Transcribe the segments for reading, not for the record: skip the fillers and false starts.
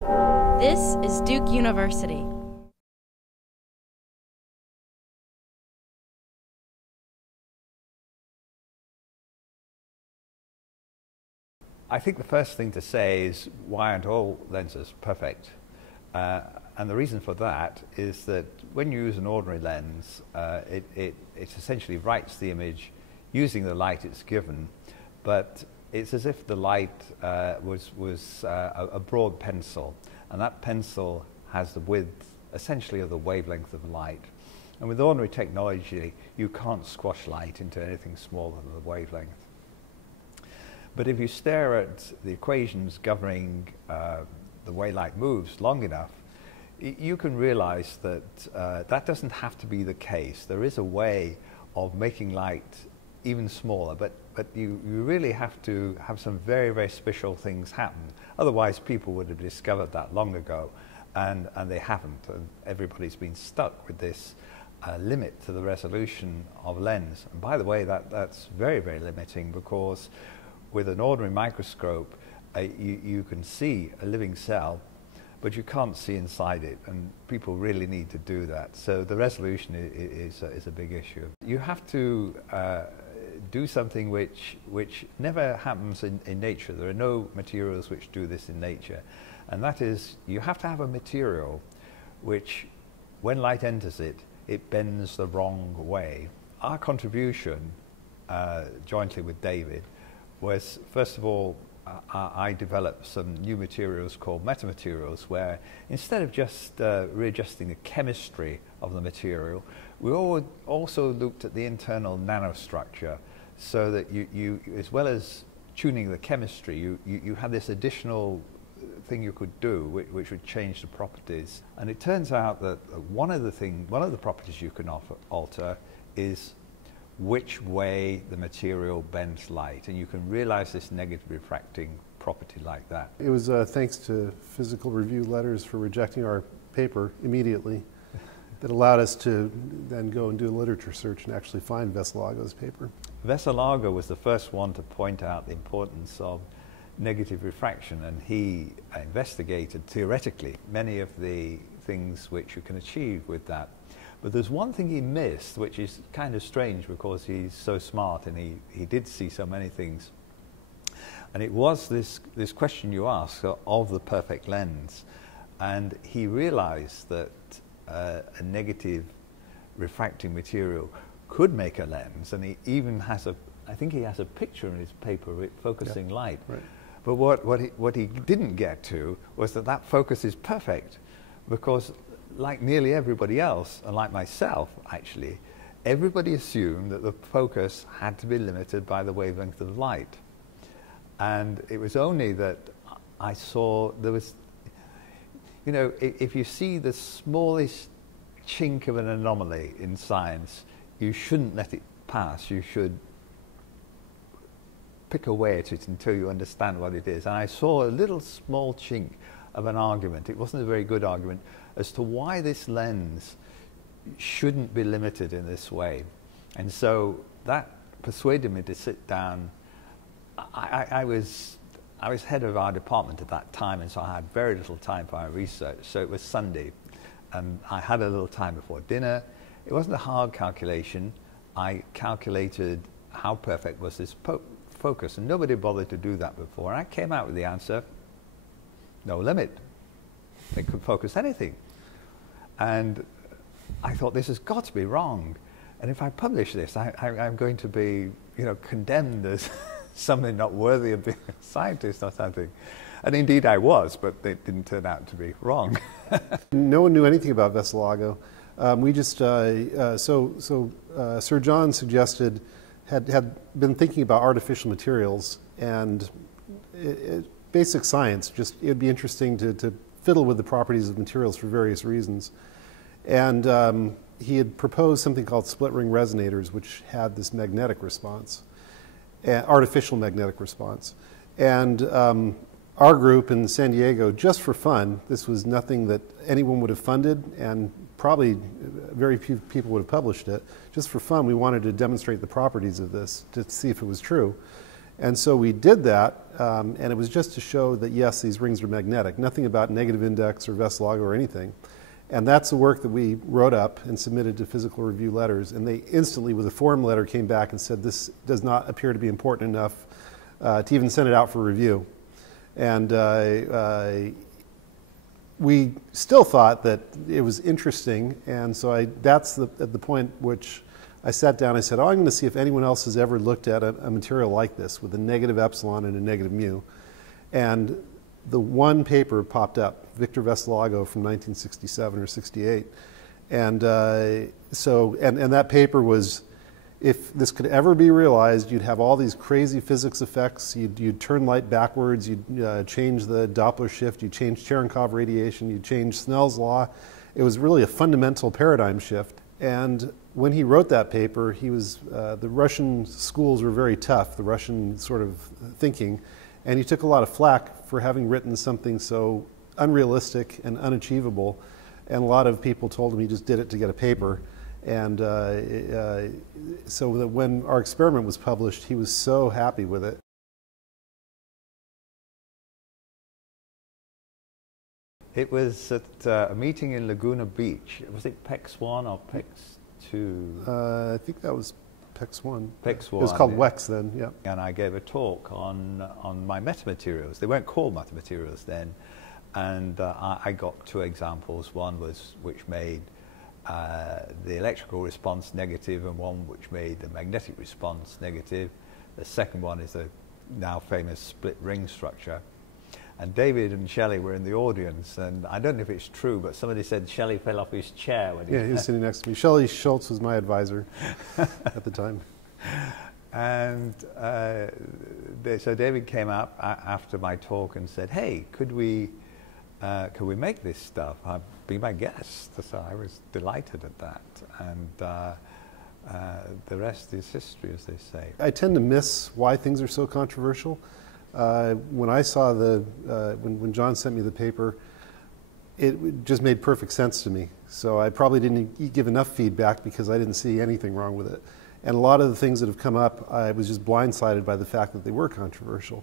This is Duke University. I think the first thing to say is, why aren't all lenses perfect? And the reason for that is that when you use an ordinary lens, it essentially writes the image using the light it's given, but it's as if the light was a broad pencil, and that pencil has the width essentially of the wavelength of light. And with ordinary technology, you can't squash light into anything smaller than the wavelength. But if you stare at the equations governing the way light moves long enough, you can realize that that doesn't have to be the case. There is a way of making light even smaller, but you really have to have some very, very special things happen. Otherwise, people would have discovered that long ago, and they haven't. And everybody's been stuck with this limit to the resolution of a lens. And by the way, that's very, very limiting, because with an ordinary microscope, you can see a living cell, but you can't see inside it, and people really need to do that. So the resolution is a big issue. You have to do something which never happens in nature. There are no materials which do this in nature, and that is, you have to have a material which, when light enters it, it bends the wrong way. Our contribution, jointly with David, was, first of all, I developed some new materials called Metamaterials, where instead of just readjusting the chemistry of the material, we also looked at the internal nanostructure, so that you as well as tuning the chemistry, you had this additional thing you could do which would change the properties. And it turns out that one of the properties you can alter is which way the material bends light, and you can realize this negative refracting property like that. It was thanks to physical review letters for rejecting our paper immediately that allowed us to then go and do a literature search and actually find Veselago's paper. Veselago was the first one to point out the importance of negative refraction, and he investigated theoretically many of the things which you can achieve with that. But there's one thing he missed, which is kind of strange because he's so smart and he did see so many things. And it was this question you asked of the perfect lens. And he realized that a negative refracting material could make a lens, and he even has I think he has a picture in his paper with focusing light. Right. But what he didn't get to was that focus is perfect, because like nearly everybody else, and like myself actually, everybody assumed that the focus had to be limited by the wavelength of light. And it was only that I saw there was, you know, if you see the smallest chink of an anomaly in science, you shouldn't let it pass. You should pick away at it until you understand what it is. And I saw a little small chink of an argument. It wasn't a very good argument as to why this lens shouldn't be limited in this way. And so that persuaded me to sit down. I was head of our department at that time, and so I had very little time for our research. So it was Sunday, and I had a little time before dinner. It wasn't a hard calculation. I calculated how perfect was this focus, and nobody bothered to do that before. And I came out with the answer: no limit. They could focus anything. And I thought, this has got to be wrong. And if I publish this, I'm going to be, you know, condemned as something not worthy of being a scientist or something. And indeed I was, but it didn't turn out to be wrong. No one knew anything about Veselago. We just, Sir John suggested, had been thinking about artificial materials, and basic science, just it would be interesting to fiddle with the properties of materials for various reasons. And he had proposed something called split ring resonators, which had this magnetic response, artificial magnetic response. And our group in San Diego, just for fun, this was nothing that anyone would have funded, and probably very few people would have published it. Just for fun, we wanted to demonstrate the properties of this to see if it was true. And so we did that, and it was just to show that, yes, these rings are magnetic. Nothing about negative index or Vesilago or anything. And that's the work that we wrote up and submitted to physical review letters. And they instantly, with a form letter, came back and said, this does not appear to be important enough to even send it out for review. And we still thought that it was interesting. And so that's at the point which I sat down, I said, I'm going to see if anyone else has ever looked at a material like this with a negative epsilon and a negative mu. And the one paper popped up, Victor Vesilago from 1967 or 68. And and that paper was, if this could ever be realized, you'd have all these crazy physics effects. You'd turn light backwards, you'd change the Doppler shift, you'd change Cherenkov radiation, you'd change Snell's law. It was really a fundamental paradigm shift. And when he wrote that paper, he was, the Russian schools were very tough, the Russian sort of thinking, and he took a lot of flack for having written something so unrealistic and unachievable. And a lot of people told him he just did it to get a paper. And so that when our experiment was published, he was so happy with it. It was at a meeting in Laguna Beach. Was it PEX 1 or PEX 2? I think that was PEX 1. PEX 1. It was called WEX then, yeah. And I gave a talk on my metamaterials. They weren't called metamaterials then. And I got two examples. One was which made the electrical response negative, and one which made the magnetic response negative. The second one is the now famous split ring structure. And David and Shelley were in the audience, and I don't know if it's true, but somebody said Shelley fell off his chair when he was sitting next to me. Shelley Schultz was my advisor at the time. And so David came up after my talk and said, "Hey, could we make this stuff? Be my guest." So I was delighted at that, and the rest is history, as they say. I tend to miss why things are so controversial. When I saw when John sent me the paper, it just made perfect sense to me. So I probably didn't give enough feedback because I didn't see anything wrong with it. And a lot of the things that have come up, I was just blindsided by the fact that they were controversial.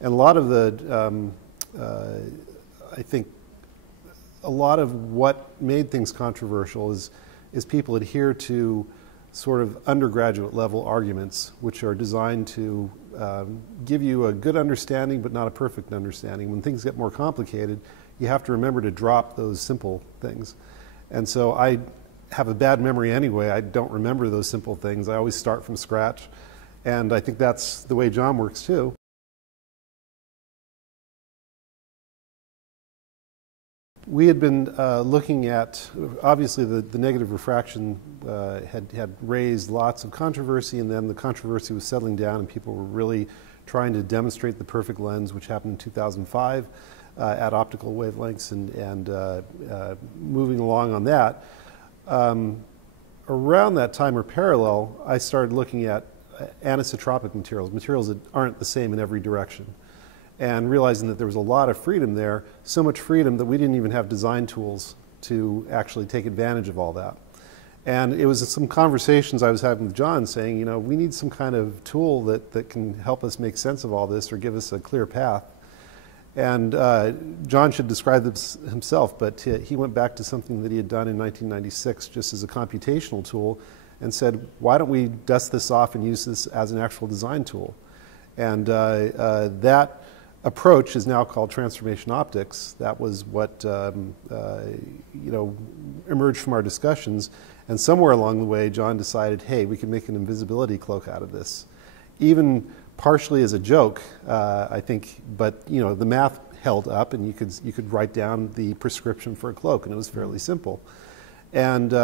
And a lot of I think a lot of what made things controversial is people adhere to sort of undergraduate level arguments, which are designed to give you a good understanding but not a perfect understanding. When things get more complicated, you have to remember to drop those simple things. And so I have a bad memory anyway. I don't remember those simple things. I always start from scratch. And I think that's the way John works too. We had been looking at, obviously the negative refraction had raised lots of controversy, and then the controversy was settling down and people were really trying to demonstrate the perfect lens, which happened in 2005 at optical wavelengths, and moving along on that. Around that time or parallel, I started looking at anisotropic materials that aren't the same in every direction, and realizing that there was a lot of freedom there, so much freedom that we didn't even have design tools to actually take advantage of all that. And it was some conversations I was having with John saying, you know, we need some kind of tool that can help us make sense of all this or give us a clear path. And John should describe this himself, but he went back to something that he had done in 1996 just as a computational tool and said, why don't we dust this off and use this as an actual design tool? And that approach is now called transformation optics. That was what emerged from our discussions. And somewhere along the way, John decided, hey, we can make an invisibility cloak out of this. Even partially as a joke, I think, but the math held up, and you could write down the prescription for a cloak, and it was fairly simple. And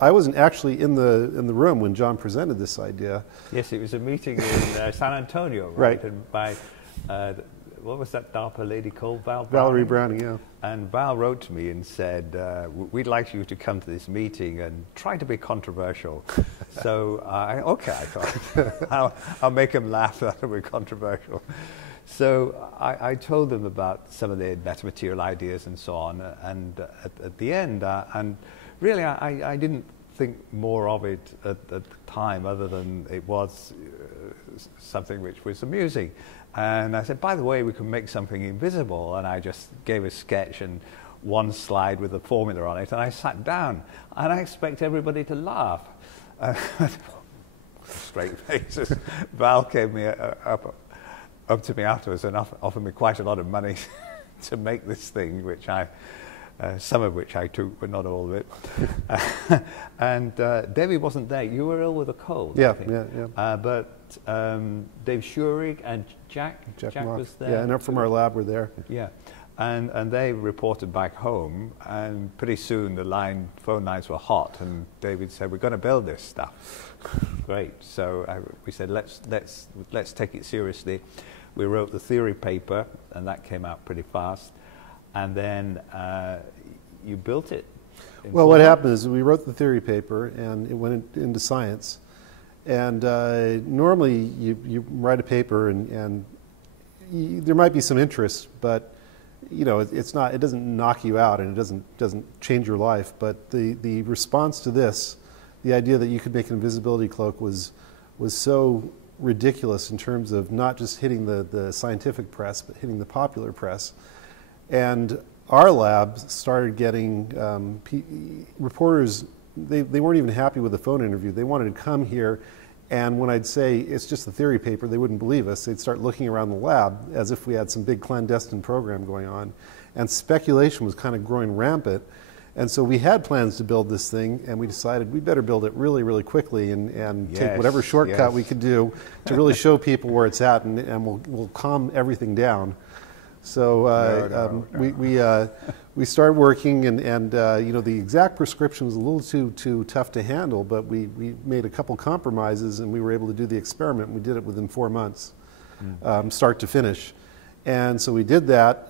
I wasn't actually in the room when John presented this idea. Yes, it was a meeting in San Antonio, right? Right. And by what was that DARPA lady called? Valerie Browning, yeah. And Val wrote to me and said, we'd like you to come to this meeting and try to be controversial. So, I thought, I'll make them laugh, that'll be controversial. So I told them about some of the metamaterial ideas and so on, and at the end, and really I didn't think more of it at the time other than it was something which was amusing. And I said, by the way, we can make something invisible. And I just gave a sketch and one slide with a formula on it. And I sat down and I expect everybody to laugh. Straight faces. Val came up to me afterwards and offered me quite a lot of money to make this thing, which some of which I took, but not all of it. And Debbie wasn't there. You were ill with a cold. Yeah, I think. yeah. But Dave Schurig and Jack was there. Yeah, and from our lab were there. Yeah, and they reported back home, and pretty soon the phone lines were hot, and David said, "We're going to build this stuff." Great. So we said, let's take it seriously. We wrote the theory paper, and that came out pretty fast. And then you built it. Well, what happened is we wrote the theory paper, and it went into science. And normally you write a paper, and there might be some interest, but you know it doesn't knock you out, and it doesn't change your life. But the response to this, the idea that you could make an invisibility cloak was so ridiculous in terms of not just hitting the scientific press, but hitting the popular press. And our lab started getting reporters, they weren't even happy with the phone interview. They wanted to come here, and when I'd say it's just a theory paper, they wouldn't believe us. They'd start looking around the lab as if we had some big clandestine program going on. And speculation was kind of growing rampant. And so we had plans to build this thing, and we decided we better build it really, really quickly and take whatever shortcut we could do to really show people where it's at, and we'll calm everything down. So we started working, and you know, the exact prescription was a little too tough to handle, but we made a couple compromises, and we were able to do the experiment. We did it within 4 months, start to finish. And so we did that,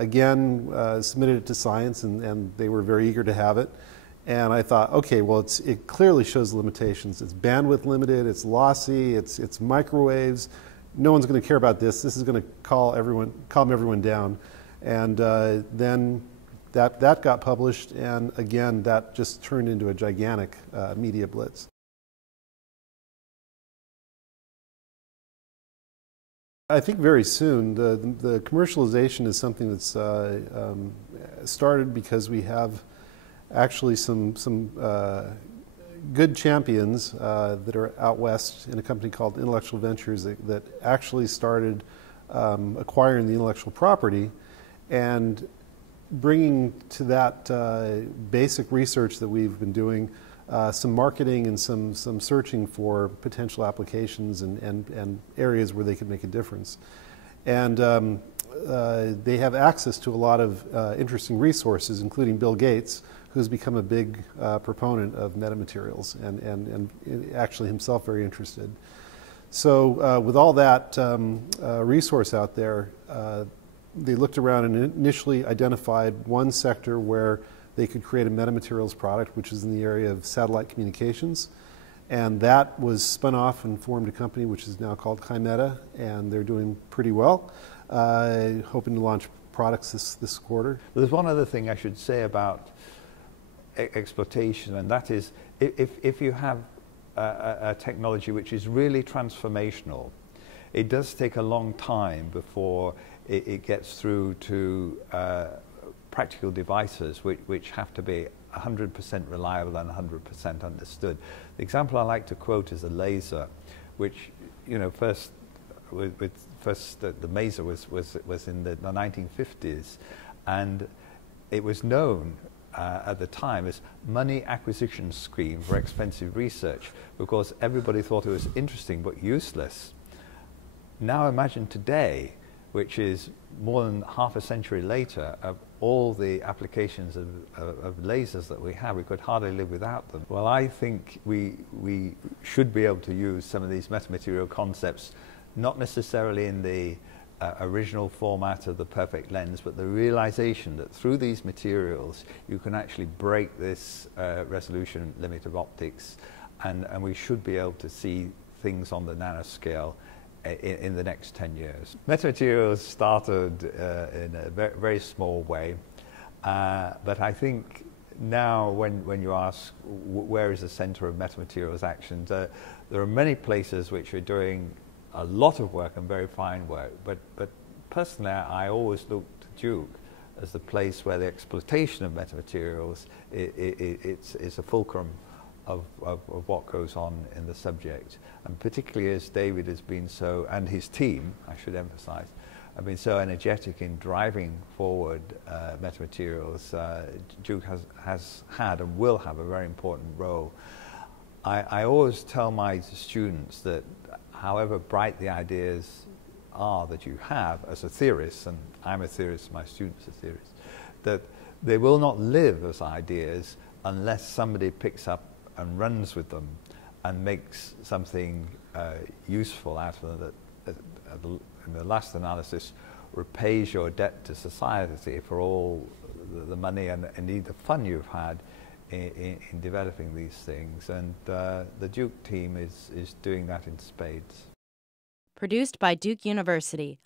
again, submitted it to Science, and they were very eager to have it. And I thought, okay, well, it clearly shows limitations. It's bandwidth limited, it's lossy, it's microwaves. No one's going to care about this. This is going to calm everyone down. And then that got published, and again, that just turned into a gigantic media blitz. I think very soon. The commercialization is something that's started because we have actually some good champions that are out west in a company called Intellectual Ventures that actually started acquiring the intellectual property and bringing to that basic research that we've been doing some marketing and some searching for potential applications and areas where they could make a difference. And they have access to a lot of interesting resources, including Bill Gates, who's become a big proponent of metamaterials and actually himself very interested. So with all that resource out there, they looked around and initially identified one sector where they could create a metamaterials product, which is in the area of satellite communications. And that was spun off and formed a company which is now called Kymeta, and they're doing pretty well, hoping to launch products this quarter. There's one other thing I should say about exploitation, and that is if you have a technology which is really transformational, it does take a long time before it gets through to practical devices which have to be 100% reliable and 100% understood. The example I like to quote is a laser, which, you know, first the maser was in the 1950s, and it was known at the time as money acquisition scheme for expensive research, because everybody thought it was interesting but useless. Now imagine today, which is more than half a century later, of all the applications of lasers that we have, we could hardly live without them. Well, I think we should be able to use some of these metamaterial concepts, not necessarily in the original format of the perfect lens, but the realization that through these materials you can actually break this resolution limit of optics, and we should be able to see things on the nanoscale in the next 10 years. Metamaterials started in a very, very small way, but I think now when you ask where is the center of metamaterials action, there are many places which are doing a lot of work and very fine work, but personally I always look to Duke as the place where the exploitation of metamaterials it's a fulcrum of what goes on in the subject, and particularly as David has been so, and his team, I should emphasize, have been so energetic in driving forward metamaterials. Duke has had and will have a very important role. I always tell my students that however bright the ideas are that you have as a theorist, and I'm a theorist, my students are theorists, that they will not live as ideas unless somebody picks up and runs with them and makes something useful out of them that in the last analysis repays your debt to society for all the money and indeed the fun you've had in developing these things, and the Duke team is doing that in spades. Produced by Duke University,